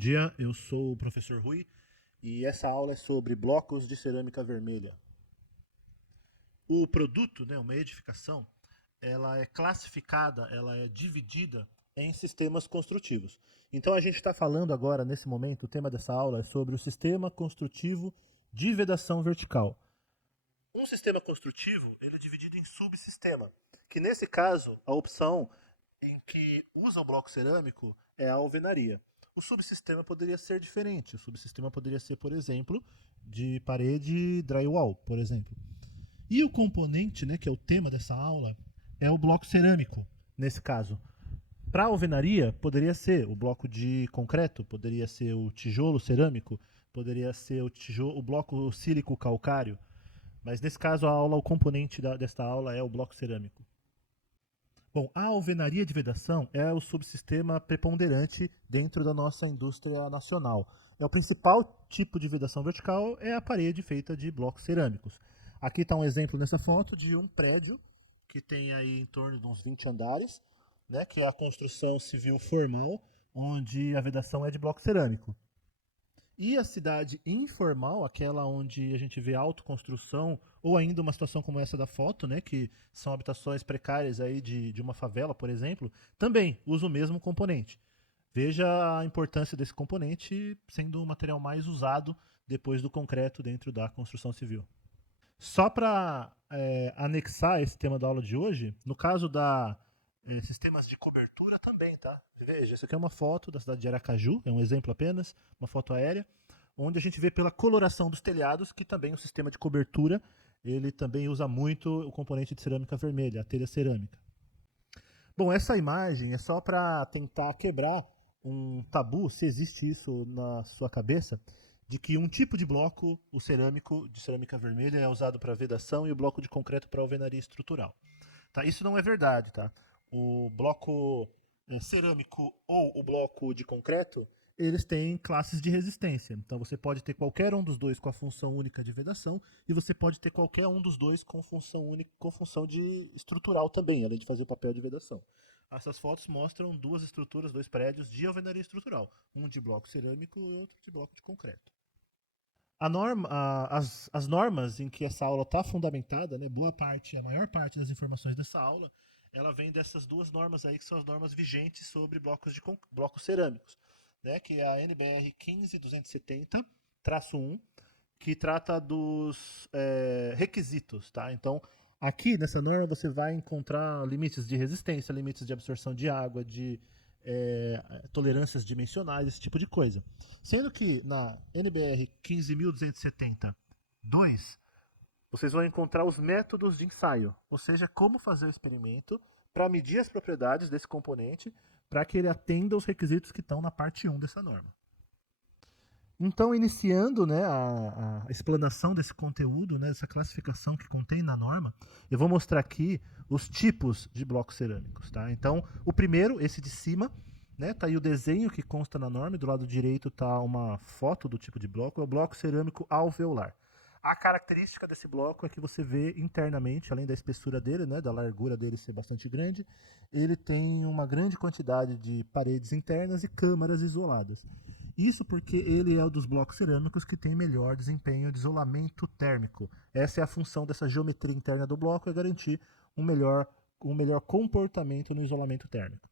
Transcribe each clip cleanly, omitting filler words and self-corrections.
dia, eu sou o professor Rui e essa aula é sobre blocos de cerâmica vermelha. O produto, né, uma edificação, ela é classificada, ela é dividida em sistemas construtivos. Então a gente está falando agora, nesse momento, o tema dessa aula é sobre o sistema construtivo de vedação vertical. Um sistema construtivo ele é dividido em subsistema, que nesse caso a opção em que usa o bloco cerâmico é a alvenaria. O subsistema poderia ser diferente. O subsistema poderia ser, por exemplo, de parede drywall, por exemplo. E o componente, né, que é o tema dessa aula, é o bloco cerâmico, nesse caso. Para a alvenaria, poderia ser o bloco de concreto, poderia ser o tijolo cerâmico, poderia ser o bloco sílico calcário, mas nesse caso a aula, o componente desta aula é o bloco cerâmico. Bom, a alvenaria de vedação é o subsistema preponderante dentro da nossa indústria nacional. É o principal tipo de vedação vertical é a parede feita de blocos cerâmicos. Aqui está um exemplo nessa foto de um prédio que tem aí em torno de uns 20 andares, né, que é a construção civil formal, onde a vedação é de bloco cerâmico. E a cidade informal, aquela onde a gente vê autoconstrução, ou ainda uma situação como essa da foto, né, que são habitações precárias aí de uma favela, por exemplo, também usa o mesmo componente. Veja a importância desse componente sendo o material mais usado depois do concreto dentro da construção civil. Só para anexar esse tema da aula de hoje, no caso da sistemas de cobertura também, tá? Veja, essa aqui é uma foto da cidade de Aracaju, é um exemplo apenas, uma foto aérea, onde a gente vê pela coloração dos telhados que também o sistema de cobertura ele também usa muito o componente de cerâmica vermelha, a telha cerâmica. Bom, essa imagem é só para tentar quebrar um tabu, se existe isso na sua cabeça, de que um tipo de bloco, o cerâmico de cerâmica vermelha, é usado para vedação e o bloco de concreto para alvenaria estrutural. Tá? Isso não é verdade, tá? O bloco cerâmico ou o bloco de concreto, eles têm classes de resistência. Então você pode ter qualquer um dos dois com a função única de vedação e você pode ter qualquer um dos dois com função única, com função de estrutural também, além de fazer o papel de vedação. Essas fotos mostram duas estruturas, dois prédios de alvenaria estrutural, um de bloco cerâmico e outro de bloco de concreto. As normas em que essa aula está fundamentada, né, boa parte, a maior parte das informações dessa aula, ela vem dessas duas normas aí, que são as normas vigentes sobre blocos cerâmicos, né, que é a NBR 15270-1, que trata dos requisitos, tá? Então, aqui nessa norma você vai encontrar limites de resistência, limites de absorção de água, de tolerâncias dimensionais, esse tipo de coisa. Sendo que na NBR 15270-2, vocês vão encontrar os métodos de ensaio, ou seja, como fazer o experimento para medir as propriedades desse componente para que ele atenda os requisitos que estão na parte 1 dessa norma. Então, iniciando, né, a explanação desse conteúdo, né, dessa classificação que contém na norma, eu vou mostrar aqui os tipos de blocos cerâmicos. Tá? Então, o primeiro, esse de cima, né, tá aí o desenho que consta na norma, e do lado direito está uma foto do tipo de bloco, é o bloco cerâmico alveolar. A característica desse bloco é que você vê internamente, além da espessura dele, né, da largura dele ser bastante grande, ele tem uma grande quantidade de paredes internas e câmaras isoladas. Isso porque ele é um dos blocos cerâmicos que tem melhor desempenho de isolamento térmico. Essa é a função dessa geometria interna do bloco, é garantir um melhor comportamento no isolamento térmico.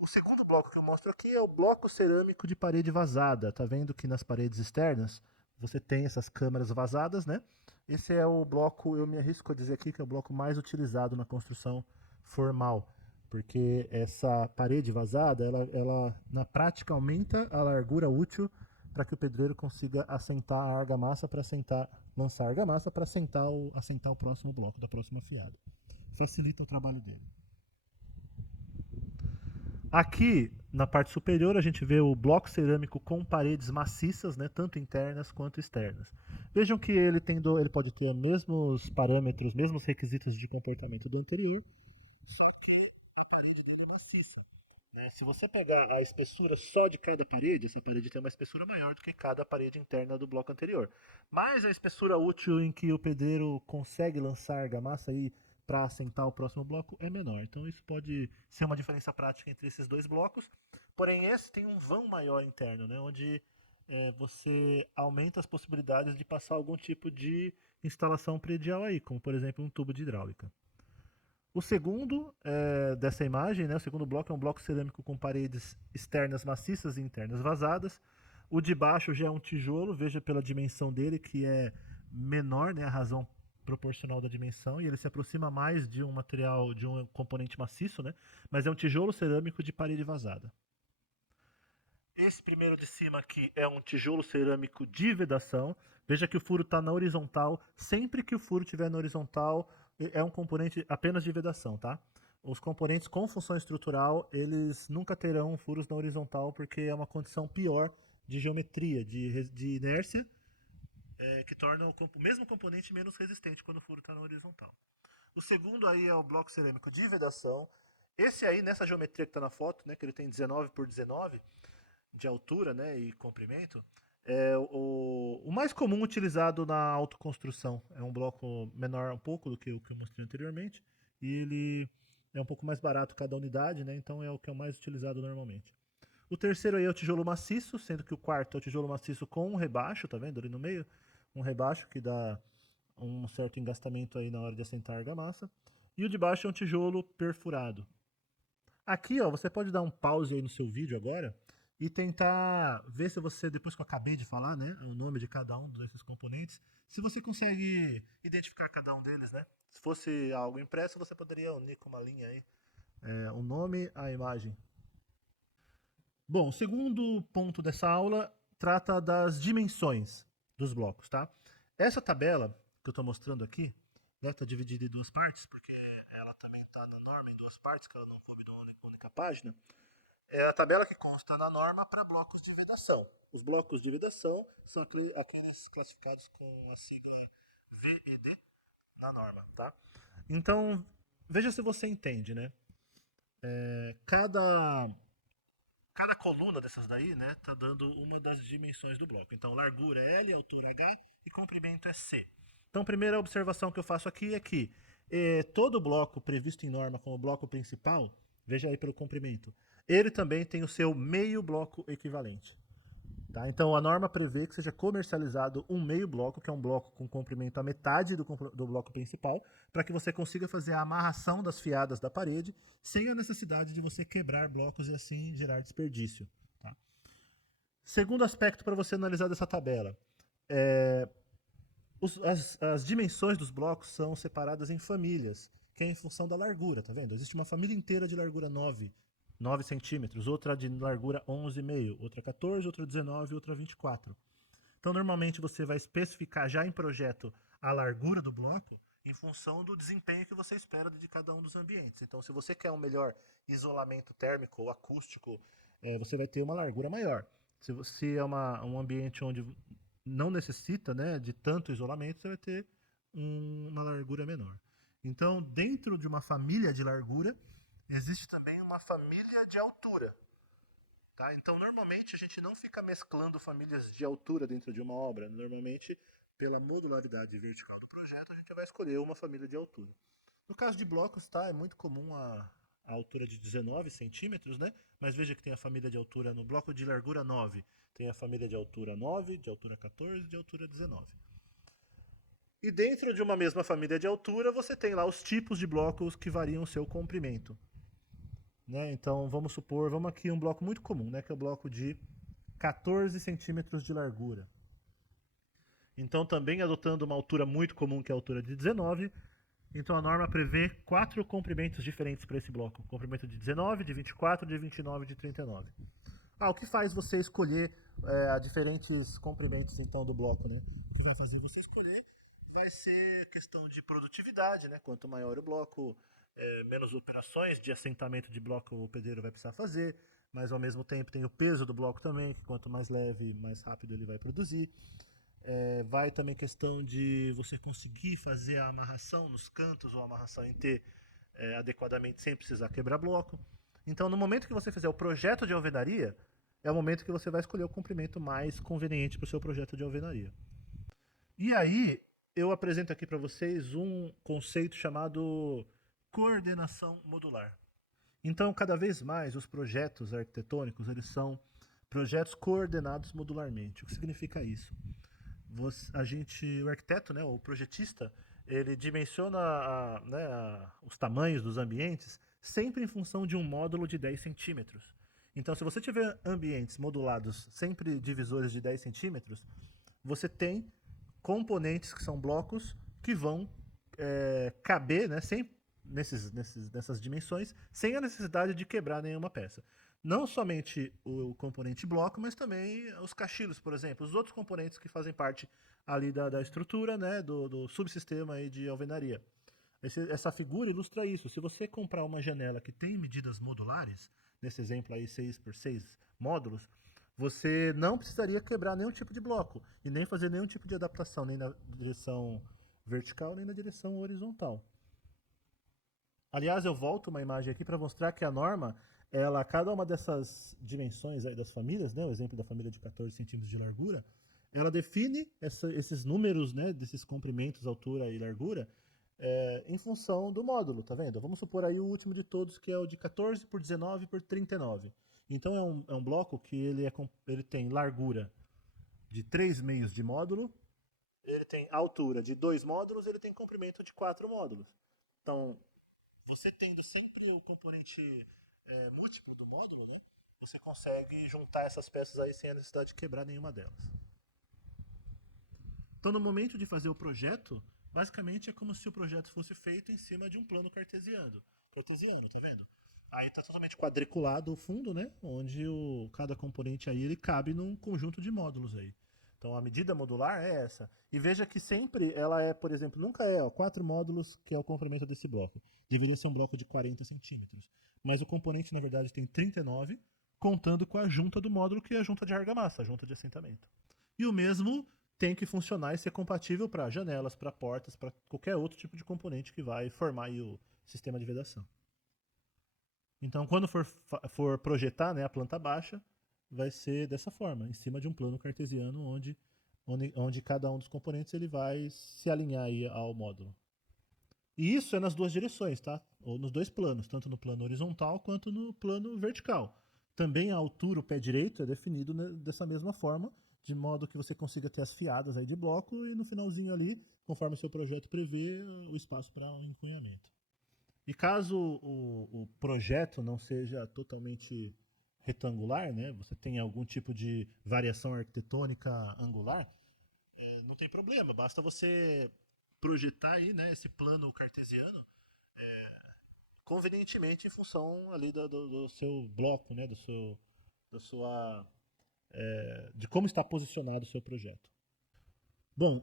O segundo bloco que eu mostro aqui é o bloco cerâmico de parede vazada. Tá vendo que nas paredes externas você tem essas câmaras vazadas, né? Esse é o bloco, eu me arrisco a dizer aqui que é o bloco mais utilizado na construção formal, porque essa parede vazada, ela na prática aumenta a largura útil para que o pedreiro consiga assentar a argamassa para lançar a argamassa para assentar o próximo bloco da próxima fiada. Facilita o trabalho dele. Aqui, na parte superior, a gente vê o bloco cerâmico com paredes maciças, né, tanto internas quanto externas. Vejam que ele pode ter os mesmos parâmetros, mesmos requisitos de comportamento do anterior, só que a parede dele é maciça. Né? Se você pegar a espessura só de cada parede, essa parede tem uma espessura maior do que cada parede interna do bloco anterior. Mas a espessura útil em que o pedreiro consegue lançar argamassa aí para assentar o próximo bloco é menor. Então isso pode ser uma diferença prática entre esses dois blocos. Porém, esse tem um vão maior interno, né, onde você aumenta as possibilidades de passar algum tipo de instalação predial aí, como por exemplo um tubo de hidráulica. O segundo dessa imagem, né, o segundo bloco é um bloco cerâmico com paredes externas maciças e internas vazadas. O de baixo já é um tijolo, veja pela dimensão dele que é menor, né, a razão proporcional da dimensão, e ele se aproxima mais de um material, de um componente maciço, né, mas é um tijolo cerâmico de parede vazada. Esse primeiro de cima aqui é um tijolo cerâmico de vedação. Veja que o furo está na horizontal. Sempre que o furo estiver na horizontal, é um componente apenas de vedação, tá? Os componentes com função estrutural, eles nunca terão furos na horizontal, porque é uma condição pior de geometria, de inércia, que torna o mesmo componente menos resistente quando o furo está na horizontal. O segundo aí é o bloco cerâmico de vedação. Esse aí, nessa geometria que está na foto, né, que ele tem 19 por 19, de altura, né, e comprimento, é o mais comum utilizado na autoconstrução. É um bloco menor um pouco do que o que eu mostrei anteriormente, e ele é um pouco mais barato cada unidade, né, então é o que é o mais utilizado normalmente. O terceiro aí é o tijolo maciço, sendo que o quarto é o tijolo maciço com um rebaixo, tá vendo ali no meio? Um rebaixo que dá um certo engastamento aí na hora de assentar a argamassa. E o de baixo é um tijolo perfurado. Aqui, ó, você pode dar um pause aí no seu vídeo agora e tentar ver se você, depois que eu acabei de falar, né, o nome de cada um desses componentes, se você consegue identificar cada um deles, né? Se fosse algo impresso, você poderia unir com uma linha aí, o nome, a imagem. Bom, o segundo ponto dessa aula trata das dimensões dos blocos, tá? Essa tabela que eu estou mostrando aqui, né, está dividida em duas partes, porque ela também está na norma em duas partes, que ela não coube numa única página. É a tabela que consta na norma para blocos de vedação. Os blocos de vedação são aqueles classificados com a sigla V e D na norma, tá? Então, veja se você entende, né? Cada coluna dessas daí, né, tá dando uma das dimensões do bloco. Então, largura é L, altura H e comprimento é C. Então, a primeira observação que eu faço aqui é que todo bloco previsto em norma como bloco principal, veja aí pelo comprimento, ele também tem o seu meio bloco equivalente. Tá? Então a norma prevê que seja comercializado um meio bloco, que é um bloco com comprimento a metade do bloco principal, para que você consiga fazer a amarração das fiadas da parede sem a necessidade de você quebrar blocos e assim gerar desperdício. Tá? Segundo aspecto para você analisar dessa tabela, as dimensões dos blocos são separadas em famílias, que é em função da largura, tá vendo? Existe uma família inteira de largura 9 centímetros, outra de largura 11,5, outra 14, outra 19 e outra 24. Então, normalmente você vai especificar já em projeto a largura do bloco em função do desempenho que você espera de cada um dos ambientes. Então, se você quer um melhor isolamento térmico ou acústico, você vai ter uma largura maior. Se você é um ambiente onde não necessita, né, de tanto isolamento, você vai ter uma largura menor. Então, dentro de uma família de largura, existe também uma família de altura. Tá? Então, normalmente, a gente não fica mesclando famílias de altura dentro de uma obra. Normalmente, pela modularidade vertical do projeto, a gente vai escolher uma família de altura. No caso de blocos, tá? É muito comum a altura de 19 centímetros, né? Mas veja que tem a família de altura no bloco de largura 9. Tem a família de altura 9, de altura 14 e de altura 19. E dentro de uma mesma família de altura, você tem lá os tipos de blocos que variam o seu comprimento. Né? Então, vamos aqui um bloco muito comum, né? Que é o bloco de 14 centímetros de largura. Então, também adotando uma altura muito comum, que é a altura de 19, então a norma prevê 4 comprimentos diferentes para esse bloco. Comprimento de 19, de 24, de 29 e de 39. O que faz você escolher diferentes comprimentos então do bloco, né? O que vai fazer você escolher vai ser questão de produtividade, né? Quanto maior o bloco, menos operações de assentamento de bloco o pedreiro vai precisar fazer, mas ao mesmo tempo tem o peso do bloco também, que quanto mais leve, mais rápido ele vai produzir. Vai também questão de você conseguir fazer a amarração nos cantos ou a amarração em T adequadamente sem precisar quebrar bloco. Então, no momento que você fizer o projeto de alvenaria, é o momento que você vai escolher o comprimento mais conveniente para o seu projeto de alvenaria. E aí, eu apresento aqui para vocês um conceito chamado coordenação modular. Então, cada vez mais, os projetos arquitetônicos, eles são projetos coordenados modularmente. O que significa isso? O arquiteto, né, o projetista, ele dimensiona os tamanhos dos ambientes sempre em função de um módulo de 10 centímetros. Então, se você tiver ambientes modulados sempre divisores de 10 centímetros, você tem componentes que são blocos que vão caber, né, nessas dimensões, sem a necessidade de quebrar nenhuma peça. Não somente o componente bloco, mas também os cachilos, por exemplo, os outros componentes que fazem parte ali da estrutura, né, do subsistema aí de alvenaria. Essa figura ilustra isso. Se você comprar uma janela que tem medidas modulares, nesse exemplo aí 6 por 6 módulos, você não precisaria quebrar nenhum tipo de bloco e nem fazer nenhum tipo de adaptação, nem na direção vertical, nem na direção horizontal. Aliás, eu volto uma imagem aqui para mostrar que a norma, cada uma dessas dimensões aí das famílias, né, o exemplo da família de 14 centímetros de largura, ela define esses números, né, desses comprimentos, altura e largura, em função do módulo, tá vendo? Vamos supor aí o último de todos, que é o de 14 por 19 por 39. Então é um bloco que ele tem largura de 3 meios de módulo, ele tem altura de 2 módulos, ele tem comprimento de 4 módulos. Então, você tendo sempre o componente múltiplo do módulo, né, você consegue juntar essas peças aí sem a necessidade de quebrar nenhuma delas. Então, no momento de fazer o projeto, basicamente é como se o projeto fosse feito em cima de um plano cartesiano. Cartesiano, tá vendo? Aí está totalmente quadriculado o fundo, né? Onde cada componente aí ele cabe num conjunto de módulos aí. Então a medida modular é essa. E veja que sempre ela por exemplo, nunca 4 módulos que é o comprimento desse bloco. Deveria ser um bloco de 40 centímetros. Mas o componente, na verdade, tem 39, contando com a junta do módulo, que é a junta de argamassa, a junta de assentamento. E o mesmo tem que funcionar e ser compatível para janelas, para portas, para qualquer outro tipo de componente que vai formar aí o sistema de vedação. Então, quando for projetar, né, a planta baixa, vai ser dessa forma, em cima de um plano cartesiano, onde cada um dos componentes ele vai se alinhar aí ao módulo. E isso é nas duas direções, tá? Ou nos dois planos, tanto no plano horizontal quanto no plano vertical. Também a altura, o pé direito, é definido dessa mesma forma, de modo que você consiga ter as fiadas aí de bloco e no finalzinho ali, conforme o seu projeto prevê, o espaço para um encunhamento. E caso o projeto não seja totalmente retangular, né, você tem algum tipo de variação arquitetônica angular, não tem problema, basta você projetar aí, né, esse plano cartesiano convenientemente em função ali do seu bloco, né, de como está posicionado o seu projeto. Bom,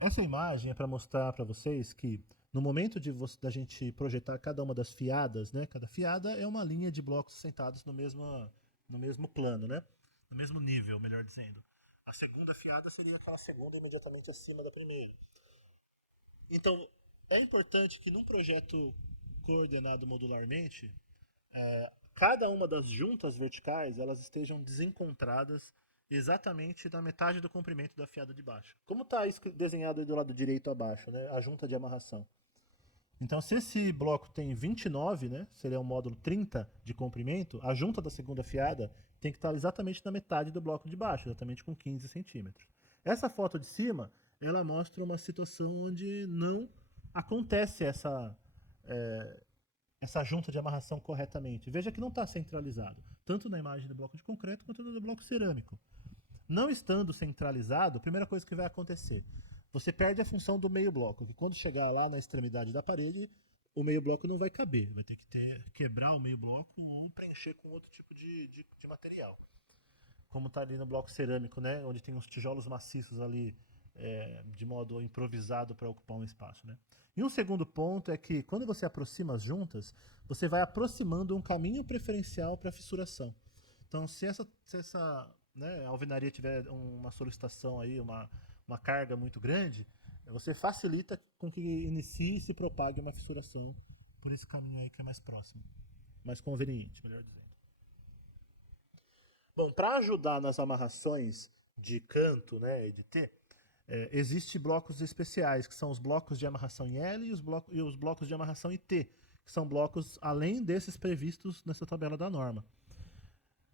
essa imagem é para mostrar para vocês que no momento da gente projetar cada uma das fiadas, né, cada fiada é uma linha de blocos sentados no mesmo plano, né, no mesmo nível, melhor dizendo. A segunda fiada seria aquela segunda imediatamente acima da primeira. Então, é importante que num projeto coordenado modularmente, cada uma das juntas verticais elas estejam desencontradas exatamente na metade do comprimento da fiada de baixo. Como está desenhado aí do lado direito abaixo, né, a junta de amarração. Então, se esse bloco tem 29, né, se ele é um módulo 30 de comprimento, a junta da segunda fiada tem que estar exatamente na metade do bloco de baixo, exatamente com 15 centímetros. Essa foto de cima, ela mostra uma situação onde não acontece essa junta de amarração corretamente. Veja que não está centralizado, tanto na imagem do bloco de concreto quanto no bloco cerâmico. Não estando centralizado, a primeira coisa que vai acontecer, você perde a função do meio bloco, que quando chegar lá na extremidade da parede, o meio bloco não vai caber, vai ter que quebrar o meio bloco ou preencher com outro tipo de material. Como está ali no bloco cerâmico, né, onde tem uns tijolos maciços ali, de modo improvisado para ocupar um espaço, né? E um segundo ponto é que quando você aproxima as juntas, você vai aproximando um caminho preferencial para fissuração. Então, se essa né, alvenaria tiver uma solicitação aí, uma carga muito grande, você facilita com que inicie e se propague uma fissuração por esse caminho aí que é mais próximo, mais conveniente, melhor dizendo. Bom, para ajudar nas amarrações de canto, né, e de T, existem blocos especiais, que são os blocos de amarração em L e os blocos de amarração em T, que são blocos além desses previstos nessa tabela da norma.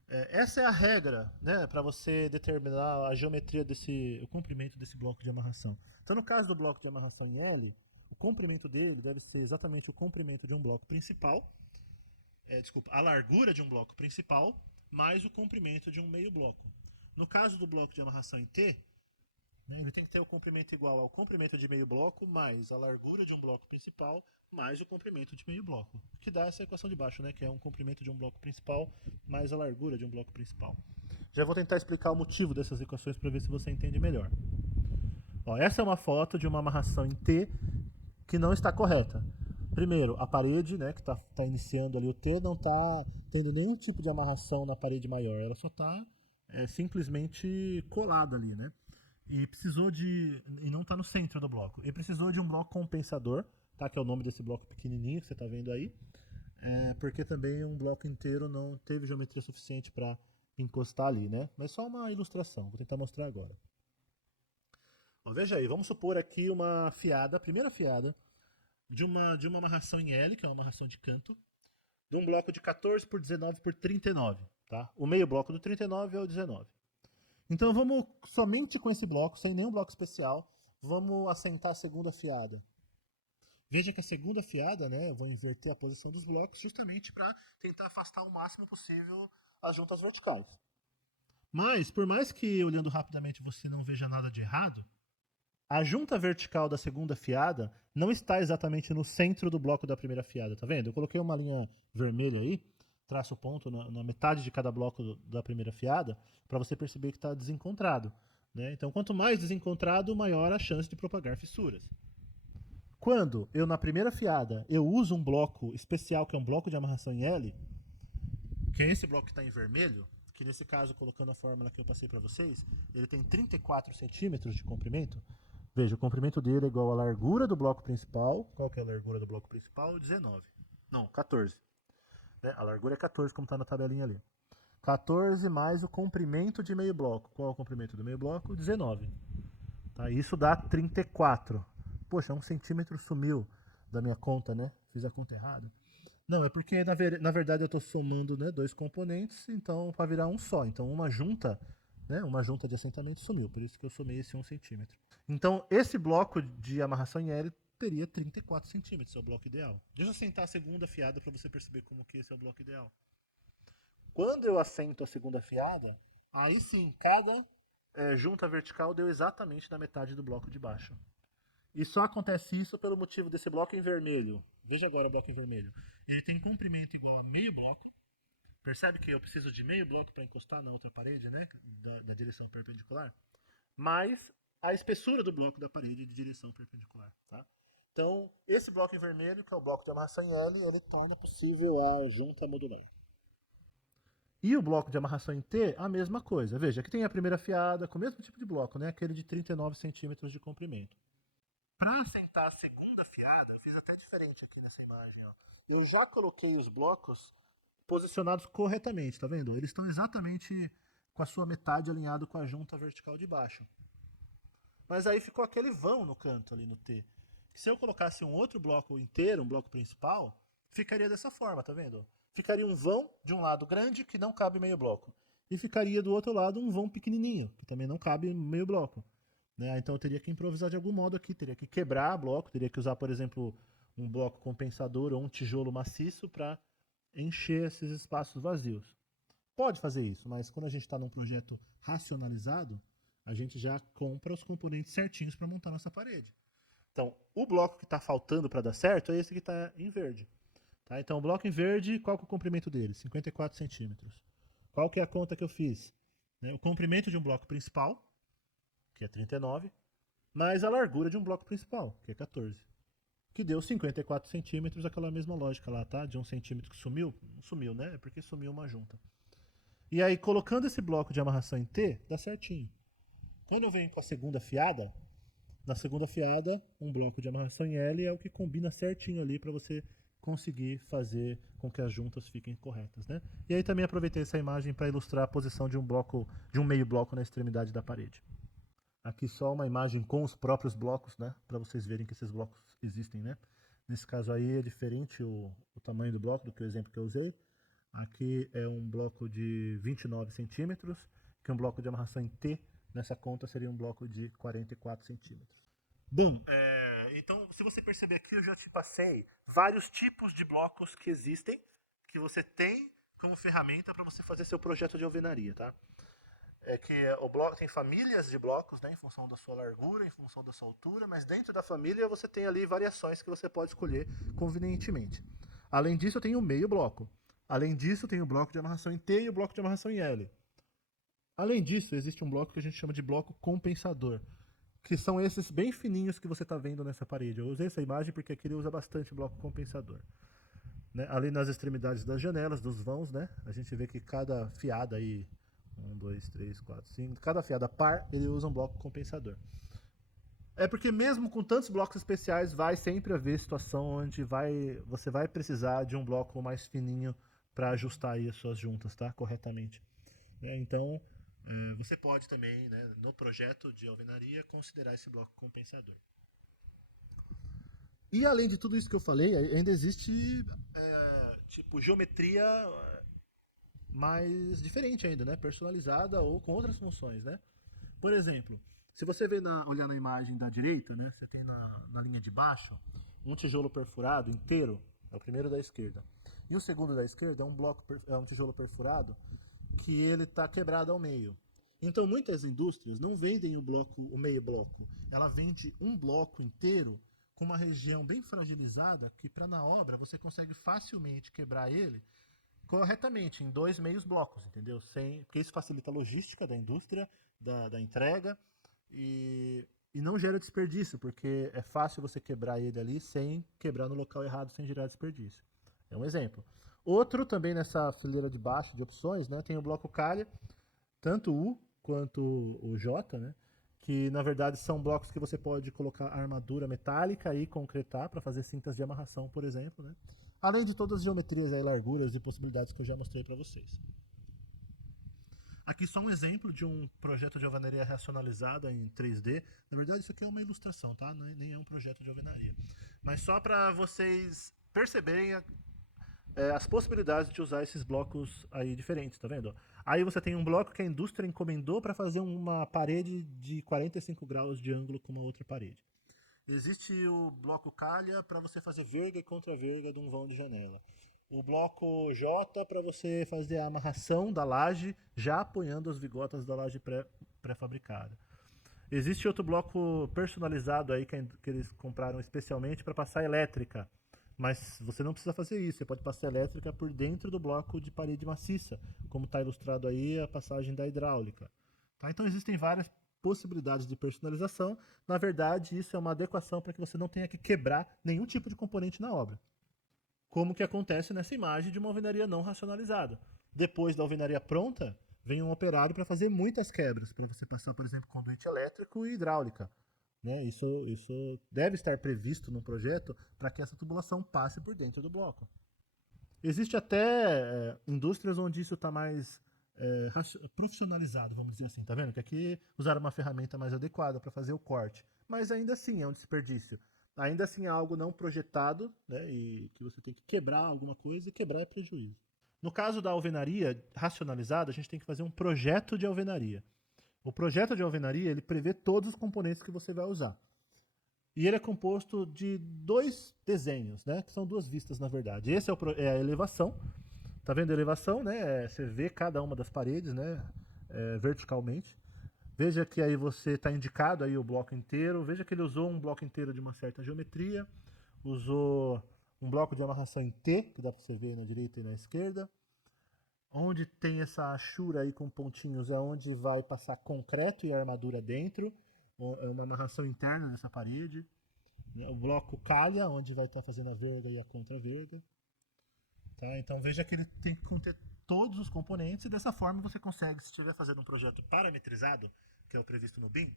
Essa é a regra, né, para você determinar a geometria o comprimento desse bloco de amarração. Então, no caso do bloco de amarração em L, o comprimento dele deve ser exatamente o comprimento de um bloco principal, a largura de um bloco principal, mais o comprimento de um meio bloco. No caso do bloco de amarração em T, né, ele tem que ter o comprimento igual ao comprimento de meio bloco, mais a largura de um bloco principal, mais o comprimento de meio bloco. Que dá essa equação de baixo, né, que é um comprimento de um bloco principal, mais a largura de um bloco principal. Já vou tentar explicar o motivo dessas equações para ver se você entende melhor. Ó, essa é uma foto de uma amarração em T que não está correta. Primeiro, a parede, né, que está iniciando ali o T, não está tendo nenhum tipo de amarração na parede maior. Ela só está simplesmente colada ali, né? E não está no centro do bloco. E precisou de um bloco compensador, tá? Que é o nome desse bloco pequenininho que você está vendo aí. Porque também um bloco inteiro não teve geometria suficiente para encostar ali, né? Mas só uma ilustração. Vou tentar mostrar agora. Bom, veja aí, vamos supor aqui uma fiada, a primeira fiada, de uma amarração em L, que é uma amarração de canto, de um bloco de 14 por 19 por 39, tá? O meio bloco do 39 é o 19. Então vamos somente com esse bloco, sem nenhum bloco especial, vamos assentar a segunda fiada. Veja que a segunda fiada, né, eu vou inverter a posição dos blocos justamente para tentar afastar o máximo possível as juntas verticais. Mas, por mais que olhando rapidamente você não veja nada de errado, a junta vertical da segunda fiada não está exatamente no centro do bloco da primeira fiada, tá vendo? Eu coloquei uma linha vermelha aí, traço o ponto na metade de cada bloco da primeira fiada, para você perceber que está desencontrado, né? Então, quanto mais desencontrado, maior a chance de propagar fissuras. Quando eu, na primeira fiada, eu uso um bloco especial, que é um bloco de amarração em L, que é esse bloco que está em vermelho, que nesse caso, colocando a fórmula que eu passei para vocês, ele tem 34 centímetros de comprimento. Veja, o comprimento dele é igual à largura do bloco principal. Qual que é a largura do bloco principal? 19. Não, 14. A largura é 14, como está na tabelinha ali. 14 mais o comprimento de meio bloco. Qual é o comprimento do meio bloco? 19. Tá? Isso dá 34. Poxa, 1 centímetro sumiu da minha conta, né? Fiz a conta errada. Não, é porque na verdade eu estou somando, né, dois componentes, então para virar um só. Então uma junta de assentamento sumiu, por isso que eu somei esse 1 centímetro. Então esse bloco de amarração em L teria 34 centímetros, é o bloco ideal. Deixa eu assentar a segunda fiada para você perceber como que esse é o bloco ideal. Quando eu assento a segunda fiada, aí sim, cada junta vertical deu exatamente na metade do bloco de baixo. E só acontece isso pelo motivo desse bloco em vermelho. Veja agora o bloco em vermelho. Ele tem comprimento igual a meio bloco. Percebe que eu preciso de meio bloco para encostar na outra parede, né? Da direção perpendicular. Mais a espessura do bloco da parede de direção perpendicular. Tá? Então, esse bloco em vermelho, que é o bloco de amarração em L, ele torna possível a junta modular. E o bloco de amarração em T, a mesma coisa. Veja, aqui tem a primeira fiada com o mesmo tipo de bloco, né? Aquele de 39 centímetros de comprimento. Para assentar a segunda fiada, eu fiz até diferente aqui nessa imagem. Ó. Eu já coloquei os blocos posicionados corretamente, tá vendo? Eles estão exatamente com a sua metade alinhado com a junta vertical de baixo. Mas aí ficou aquele vão no canto ali no T. Se eu colocasse um outro bloco inteiro, um bloco principal, ficaria dessa forma, tá vendo? Ficaria um vão de um lado grande que não cabe meio bloco. E ficaria do outro lado um vão pequenininho, que também não cabe meio bloco. Né? Então eu teria que improvisar de algum modo aqui, teria que quebrar bloco, teria que usar, por exemplo, um bloco compensador ou um tijolo maciço para encher esses espaços vazios. Pode fazer isso, mas quando a gente está num projeto racionalizado, a gente já compra os componentes certinhos para montar nossa parede. Então, o bloco que está faltando para dar certo é esse que está em verde. Tá? Então, o bloco em verde, qual que é o comprimento dele? 54 centímetros. Qual que é a conta que eu fiz? O comprimento de um bloco principal, que é 39, mais a largura de um bloco principal, que é 14. Que deu 54 centímetros, aquela mesma lógica lá, tá? De 1 centímetro que sumiu. Não sumiu, né? É porque sumiu uma junta. E aí, colocando esse bloco de amarração em T, dá certinho. Quando eu venho com a segunda fiada, na segunda fiada, um bloco de amarração em L é o que combina certinho ali para você conseguir fazer com que as juntas fiquem corretas, né? E aí também aproveitei essa imagem para ilustrar a posição de um meio bloco na extremidade da parede. Aqui só uma imagem com os próprios blocos, né? Para vocês verem que esses blocos existem, né? Nesse caso aí é diferente o tamanho do bloco do que o exemplo que eu usei. Aqui é um bloco de 29 centímetros, que um bloco de amarração em T, nessa conta, seria um bloco de 44 centímetros. Bom, então se você perceber aqui, eu já te passei vários tipos de blocos que existem, que você tem como ferramenta para você fazer seu projeto de alvenaria, tá? O bloco tem famílias de blocos, né, em função da sua largura, em função da sua altura, mas dentro da família você tem ali variações que você pode escolher convenientemente. Além disso, eu tenho o meio bloco. Além disso, tem o bloco de amarração em T e o bloco de amarração em L. Além disso, existe um bloco que a gente chama de bloco compensador, que são esses bem fininhos que você está vendo nessa parede. Eu usei essa imagem porque aqui ele usa bastante bloco compensador. Né? Ali nas extremidades das janelas, dos vãos, né? A gente vê que cada fiada aí, 1, 2, 3, 4, 5, cada fiada par, ele usa um bloco compensador. É porque mesmo com tantos blocos especiais, vai sempre haver situação onde você vai precisar de um bloco mais fininho para ajustar aí as suas juntas, tá? Corretamente. Então, você pode também, né, no projeto de alvenaria, considerar esse bloco compensador. E além de tudo isso que eu falei, ainda existe tipo geometria mais diferente ainda, né? Personalizada ou com outras funções, né? Por exemplo, se você olhar na imagem da direita, né? Você tem na linha de baixo um tijolo perfurado inteiro, é o primeiro da esquerda. E o segundo da esquerda é um tijolo perfurado que ele está quebrado ao meio. Então muitas indústrias não vendem o meio bloco, ela vende um bloco inteiro com uma região bem fragilizada que na obra você consegue facilmente quebrar ele corretamente em 2 meios blocos, entendeu? Porque isso facilita a logística da indústria, da entrega e não gera desperdício, porque é fácil você quebrar ele ali sem quebrar no local errado, sem gerar desperdício. É um exemplo. Outro também nessa fileira de baixo de opções, né, tem o bloco calha, tanto o U quanto o J, né, que na verdade são blocos que você pode colocar armadura metálica e concretar para fazer cintas de amarração, por exemplo, né? Além de todas as geometrias e larguras e possibilidades que eu já mostrei para vocês. Aqui só um exemplo de um projeto de alvenaria racionalizada em 3D. Na verdade, isso aqui é uma ilustração, tá? Nem é um projeto de alvenaria. Mas só para vocês perceberem as possibilidades de usar esses blocos aí diferentes, tá vendo? Aí você tem um bloco que a indústria encomendou para fazer uma parede de 45 graus de ângulo com uma outra parede. Existe o bloco calha para você fazer verga e contra-verga de um vão de janela. O bloco J para você fazer a amarração da laje, já apoiando as vigotas da laje pré-fabricada. Existe outro bloco personalizado aí que eles compraram especialmente para passar elétrica. Mas você não precisa fazer isso, você pode passar elétrica por dentro do bloco de parede maciça, como está ilustrado aí a passagem da hidráulica. Tá? Então existem várias possibilidades de personalização. Na verdade, isso é uma adequação para que você não tenha que quebrar nenhum tipo de componente na obra. Como que acontece nessa imagem de uma alvenaria não racionalizada. Depois da alvenaria pronta, vem um operário para fazer muitas quebras, para você passar, por exemplo, conduíte elétrico e hidráulica. Né? Isso deve estar previsto no projeto para que essa tubulação passe por dentro do bloco. Existe até indústrias onde isso está mais profissionalizado, vamos dizer assim, tá vendo? Que aqui usaram uma ferramenta mais adequada para fazer o corte, mas ainda assim é um desperdício. Ainda assim é algo não projetado, né? E que você tem que quebrar alguma coisa, e quebrar é prejuízo. No caso da alvenaria racionalizada, a gente tem que fazer um projeto de alvenaria. O projeto de alvenaria, ele prevê todos os componentes que você vai usar. E ele é composto de 2 desenhos, né? Que são 2 vistas, na verdade. Esse é a elevação. Tá vendo a elevação, né? Você vê cada uma das paredes, né? Verticalmente. Veja que aí você está indicado aí o bloco inteiro. Veja que ele usou um bloco inteiro de uma certa geometria. Usou um bloco de amarração em T, que dá para você ver na direita e na esquerda. Onde tem essa achura aí com pontinhos, aonde vai passar concreto e armadura dentro. Uma amarração interna nessa parede. O bloco calha, onde vai estar fazendo a verga e a contra-verga. Tá? Então veja que ele tem que conter todos os componentes e dessa forma você consegue, se estiver fazendo um projeto parametrizado, que é o previsto no BIM,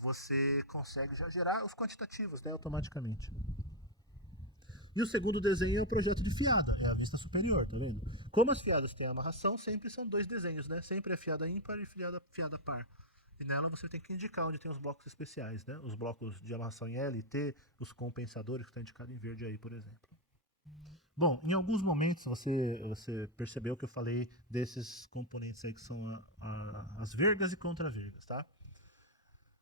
você consegue já gerar os quantitativos, né, automaticamente. E o segundo desenho é o projeto de fiada, é a vista superior, tá vendo? Como as fiadas têm amarração, sempre são 2 desenhos, né? Sempre é fiada ímpar e fiada par. E nela você tem que indicar onde tem os blocos especiais, né? Os blocos de amarração em L e T, os compensadores que estão indicados em verde aí, por exemplo. Bom, em alguns momentos você percebeu que eu falei desses componentes aí que são as vergas e contravergas, tá?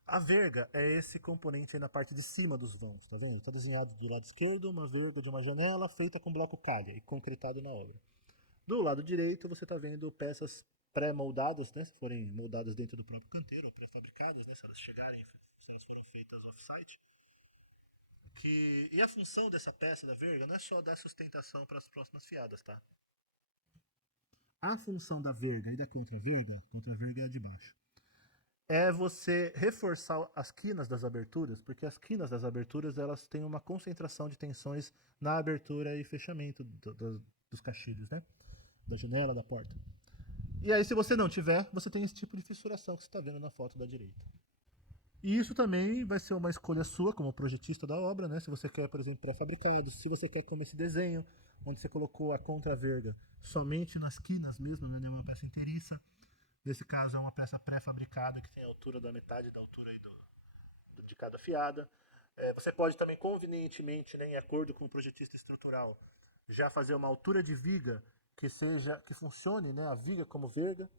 A verga é esse componente aí na parte de cima dos vãos, tá vendo? Está desenhado do lado esquerdo uma verga de uma janela feita com bloco calha e concretado na obra. Do lado direito você está vendo peças pré-moldadas, né? Se forem moldadas dentro do próprio canteiro, ou pré-fabricadas, né? Se elas chegarem, se elas foram feitas off-site. E a função dessa peça da verga não é só dar sustentação para as próximas fiadas, tá? A função da verga e da contraverga é a de baixo, é você reforçar as quinas das aberturas, porque as quinas das aberturas elas têm uma concentração de tensões na abertura e fechamento dos caixilhos, né? Da janela, da porta. E aí, se você não tiver, você tem esse tipo de fissuração que você está vendo na foto da direita. E isso também vai ser uma escolha sua como projetista da obra, né? Se você quer, por exemplo, pré-fabricado, se você quer como esse desenho, onde você colocou a contraverga somente nas quinas mesmo, né? Não é uma peça inteiriça. Nesse caso é uma peça pré-fabricada que tem a altura da metade da altura aí de cada fiada. Você pode também convenientemente, né, em acordo com o projetista estrutural, já fazer uma altura de viga que funcione, né, a viga como verga,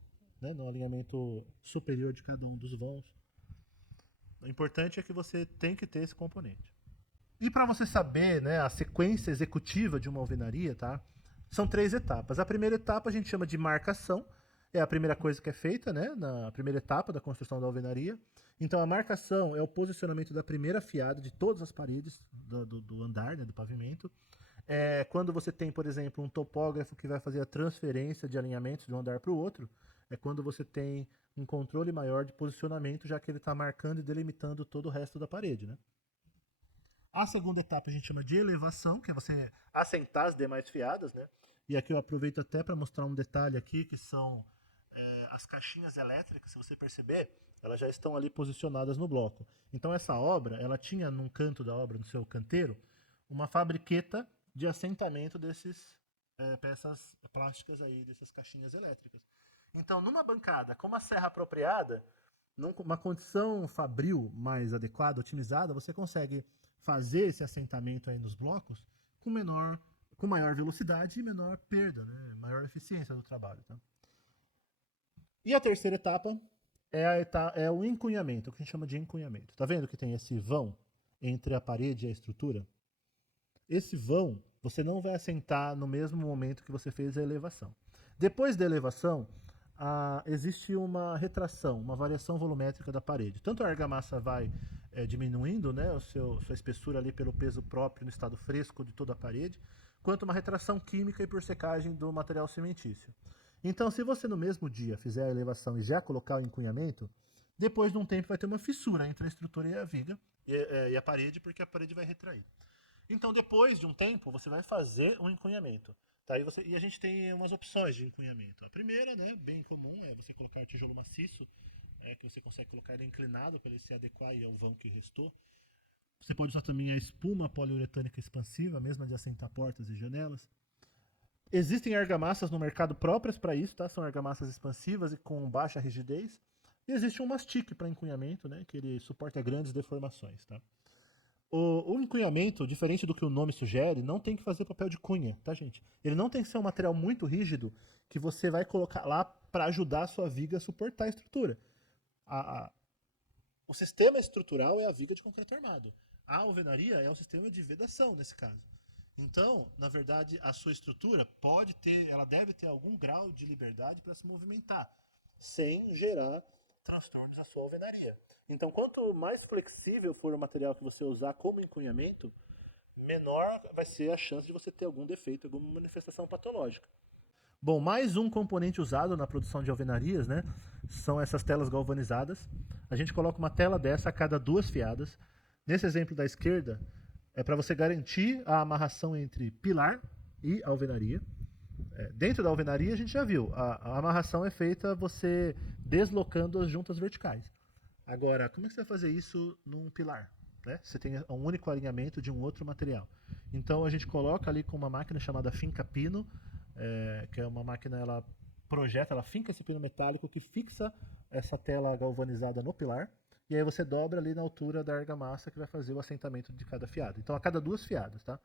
né, no alinhamento superior de cada um dos vãos. O importante é que você tem que ter esse componente. E para você saber, né, a sequência executiva de uma alvenaria, tá? São 3 etapas. A primeira etapa a gente chama de marcação, é a primeira coisa que é feita, né, na primeira etapa da construção da alvenaria. Então a marcação é o posicionamento da primeira fiada de todas as paredes do andar, né, do pavimento. Quando você tem, por exemplo, um topógrafo que vai fazer a transferência de alinhamentos de um andar para o outro, é quando você tem um controle maior de posicionamento, já que ele está marcando e delimitando todo o resto da parede, né? A segunda etapa a gente chama de elevação, que é você assentar as demais fiadas, né? E aqui eu aproveito até para mostrar um detalhe aqui, que são as caixinhas elétricas, se você perceber, elas já estão ali posicionadas no bloco. Então essa obra, ela tinha num canto da obra, no seu canteiro, uma fabriqueta de assentamento desses peças plásticas aí, dessas caixinhas elétricas. Então, numa bancada com uma serra apropriada, numa condição fabril mais adequada, otimizada, você consegue fazer esse assentamento aí nos blocos com maior velocidade e menor perda, né? Maior eficiência do trabalho. Tá? E a terceira etapa é o encunhamento, o que a gente chama de encunhamento. Tá vendo que tem esse vão entre a parede e a estrutura? Esse vão você não vai assentar no mesmo momento que você fez a elevação. Depois da elevação, existe uma retração, uma variação volumétrica da parede. Tanto a argamassa vai diminuindo, né, sua espessura ali pelo peso próprio no estado fresco de toda a parede, quanto uma retração química e por secagem do material cimentício. Então, se você no mesmo dia fizer a elevação e já colocar o encunhamento, depois de um tempo vai ter uma fissura entre a estrutura e a viga e a parede, porque a parede vai retrair. Então, depois de um tempo, você vai fazer um encunhamento. Tá? E a gente tem umas opções de encunhamento. A primeira, né, bem comum, é você colocar o tijolo maciço, que você consegue colocar ele inclinado para ele se adequar ao vão que restou. Você pode usar também a espuma poliuretânica expansiva, mesma de assentar portas e janelas. Existem argamassas no mercado próprias para isso, tá? São argamassas expansivas e com baixa rigidez. E existe um mastique para encunhamento, né, que ele suporta grandes deformações. Tá? O encunhamento, diferente do que o nome sugere, não tem que fazer papel de cunha, tá, gente? Ele não tem que ser um material muito rígido que você vai colocar lá para ajudar a sua viga a suportar a estrutura. O sistema estrutural é a viga de concreto armado. A alvenaria é o sistema de vedação, nesse caso. Então, na verdade, a sua estrutura ela deve ter algum grau de liberdade para se movimentar, sem gerar transtornos à sua alvenaria. Então, quanto mais flexível for o material que você usar como encunhamento, menor vai ser a chance de você ter algum defeito, alguma manifestação patológica. Bom, mais um componente usado na produção de alvenarias, né, são essas telas galvanizadas. A gente coloca uma tela dessa a cada 2 fiadas. Nesse exemplo da esquerda, é para você garantir a amarração entre pilar e alvenaria. Dentro da alvenaria, a gente já viu, a amarração é feita você deslocando as juntas verticais. Agora, como é que você vai fazer isso num pilar? Né? Você tem um único alinhamento de um outro material. Então a gente coloca ali com uma máquina chamada finca pino, que é uma máquina, ela finca esse pino metálico que fixa essa tela galvanizada no pilar, e aí você dobra ali na altura da argamassa que vai fazer o assentamento de cada fiado. Então a cada 2 fiadas, tá?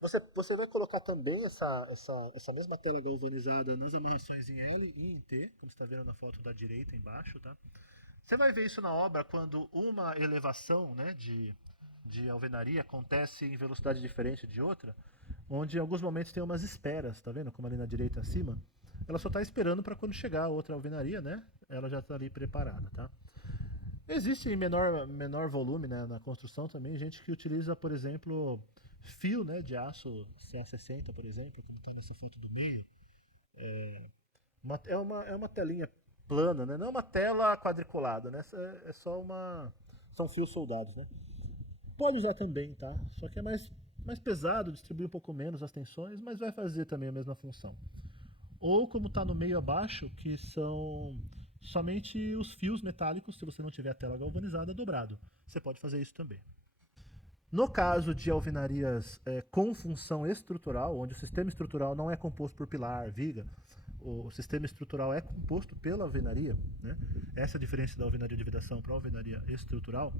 Você vai colocar também essa mesma tela galvanizada nas amarrações em L e em T, como você está vendo na foto da direita embaixo, tá? Você vai ver isso na obra quando uma elevação, né, de alvenaria acontece em velocidade diferente de outra, onde em alguns momentos tem umas esperas, tá vendo? Como ali na direita acima. Ela só está esperando para quando chegar a outra alvenaria, né? Ela já está ali preparada, tá? Existe em menor volume, né, na construção também gente que utiliza, por exemplo, fio, né, de aço CA60, por exemplo, como está nessa foto do meio. É uma telinha plana, né? Não é uma tela quadriculada, né? É só uma. São fios soldados, né? Pode usar também, tá? Só que é mais pesado, distribui um pouco menos as tensões, mas vai fazer também a mesma função. Ou como está no meio abaixo, que são somente os fios metálicos, se você não tiver a tela galvanizada, dobrado. Você pode fazer isso também. No caso de alvenarias com função estrutural, onde o sistema estrutural não é composto por pilar, viga, o sistema estrutural é composto pela alvenaria, né? Essa é a diferença da alvenaria de vedação para a alvenaria estrutural.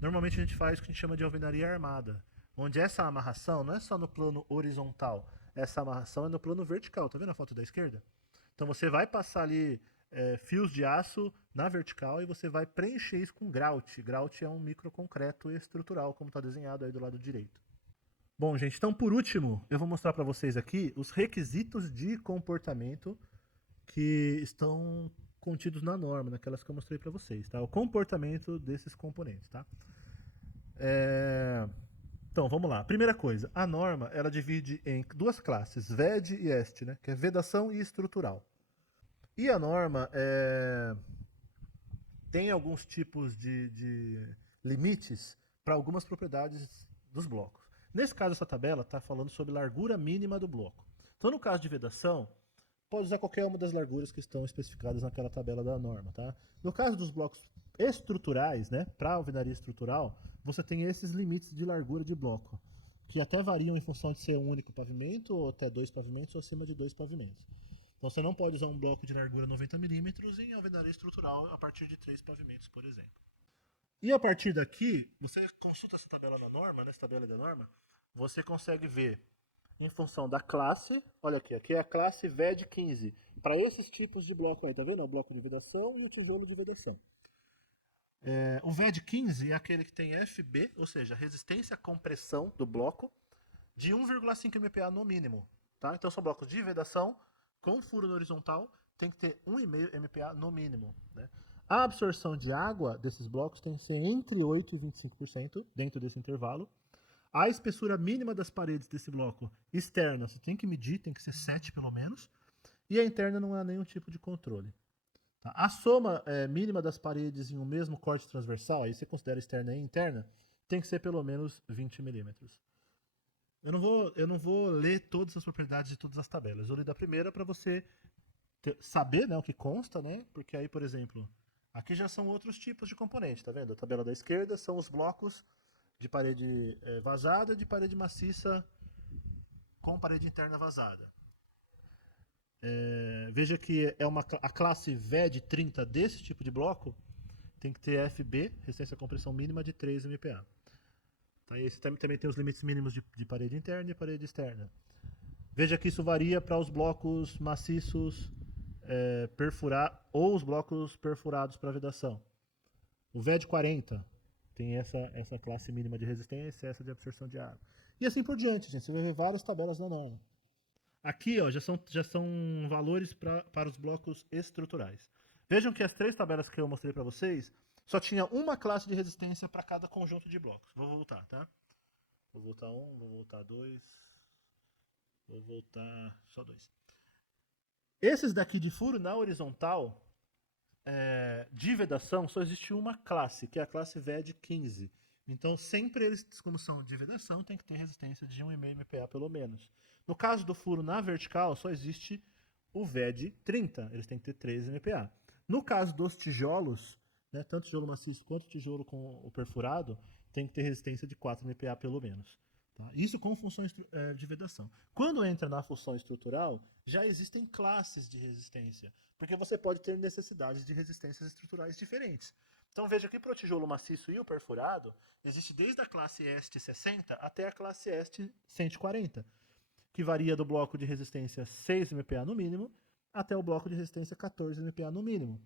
Normalmente a gente faz o que a gente chama de alvenaria armada, onde essa amarração não é só no plano horizontal, essa amarração é no plano vertical. Tá vendo a foto da esquerda? Então você vai passar ali fios de aço na vertical e você vai preencher isso com grout. Grout é um microconcreto estrutural, como está desenhado aí do lado direito. Bom, gente, então por último, eu vou mostrar para vocês aqui os requisitos de comportamento que estão contidos na norma, naquelas que eu mostrei para vocês, tá? O comportamento desses componentes, tá? Então, vamos lá. Primeira coisa, a norma, ela divide em 2 classes, VED e EST, né? Que é vedação e estrutural. E a norma tem alguns tipos de limites para algumas propriedades dos blocos. Nesse caso, essa tabela está falando sobre largura mínima do bloco. Então, no caso de vedação, pode usar qualquer uma das larguras que estão especificadas naquela tabela da norma, tá? No caso dos blocos estruturais, né, para a alvenaria estrutural, você tem esses limites de largura de bloco, que até variam em função de ser um único pavimento, ou até 2 pavimentos, ou acima de 2 pavimentos. Então você não pode usar um bloco de largura 90 milímetros em alvenaria estrutural a partir de 3 pavimentos, por exemplo. E a partir daqui, você consulta essa tabela da norma, nessa tabela da norma, você consegue ver em função da classe, olha aqui é a classe VED 15, para esses tipos de bloco aí, tá vendo? O bloco de vedação e o tijolo de vedação. O VED 15 é aquele que tem FB, ou seja, resistência à compressão do bloco, de 1,5 MPa no mínimo. Tá? Então são blocos de vedação com furo no horizontal, tem que ter 1,5 MPa no mínimo. Né? A absorção de água desses blocos tem que ser entre 8% e 25% dentro desse intervalo. A espessura mínima das paredes desse bloco externa, você tem que medir, tem que ser 7 pelo menos. E a interna não há nenhum tipo de controle. Tá? A soma mínima das paredes em um mesmo corte transversal, aí você considera externa e interna, tem que ser pelo menos 20 milímetros. Eu não vou ler todas as propriedades de todas as tabelas. Eu vou ler da primeira para você saber, né, o que consta, né? Porque aí, por exemplo, aqui já são outros tipos de componente, tá vendo? A tabela da esquerda são os blocos de parede vazada, de parede maciça com parede interna vazada. Veja que a classe VED 30 desse tipo de bloco tem que ter FB, resistência à compressão mínima de 3 MPa. Tá? E esse também tem os limites mínimos de parede interna e parede externa. Veja que isso varia para os blocos maciços ou os blocos perfurados para vedação. O VED 40 tem essa classe mínima de resistência, essa de absorção de água. E assim por diante, gente. Você vai ver várias tabelas da norma. Aqui ó, já são valores para os blocos estruturais. Vejam que as 3 tabelas que eu mostrei para vocês só tinha uma classe de resistência para cada conjunto de blocos. Vou voltar, tá? Vou voltar 1, vou voltar 2, vou voltar só 2. Esses daqui de furo na horizontal, de vedação, só existe uma classe, que é a classe VED 15. Então, sempre eles, como são de vedação, tem que ter resistência de 1,5 MPa pelo menos. No caso do furo na vertical, só existe o VED 30, eles têm que ter 13 MPa. No caso dos tijolos, né, tanto tijolo maciço quanto tijolo com o perfurado, tem que ter resistência de 4 MPa pelo menos. Tá? Isso com função de vedação. Quando entra na função estrutural, já existem classes de resistência. porque você pode ter necessidades de resistências estruturais diferentes. Então veja que para o tijolo maciço e o perfurado, existe desde a classe EST 60 até a classe EST 140, que varia do bloco de resistência 6 MPa no mínimo até o bloco de resistência 14 MPa no mínimo.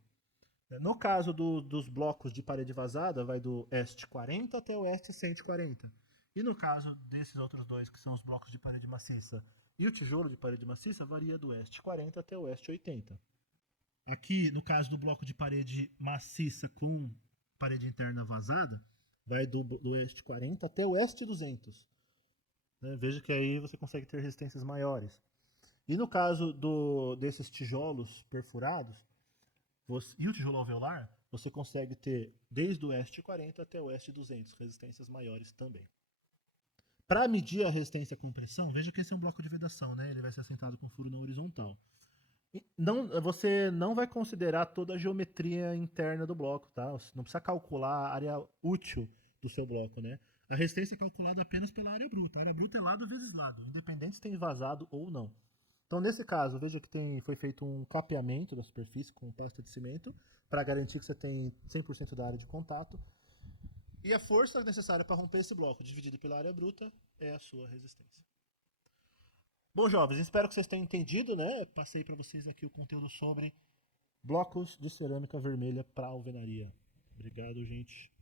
No caso dos blocos de parede vazada, vai do EST 40 até o EST 140. E no caso desses outros dois, que são os blocos de parede maciça e o tijolo de parede maciça, varia do EST 40 até o EST 80. Aqui, no caso do bloco de parede maciça com parede interna vazada, vai do EST 40 até o EST 200. Veja que aí você consegue ter resistências maiores. E no caso desses tijolos perfurados, e o tijolo alveolar, você consegue ter desde o EST 40 até o EST 200, resistências maiores também. Para medir a resistência à compressão, veja que esse é um bloco de vedação, né? Ele vai ser assentado com furo na horizontal. Você não vai considerar toda a geometria interna do bloco, tá? Você não precisa calcular a área útil do seu bloco, né? A resistência é calculada apenas pela área bruta. A área bruta é lado vezes lado, independente se tem vazado ou não. Então, nesse caso, veja que foi feito um capeamento da superfície com pasta de cimento para garantir que você tem 100% da área de contato. E a força necessária para romper esse bloco, dividido pela área bruta, é a sua resistência. Bom, jovens, espero que vocês tenham entendido, né? Passei para vocês aqui o conteúdo sobre blocos de cerâmica vermelha para alvenaria. Obrigado, gente.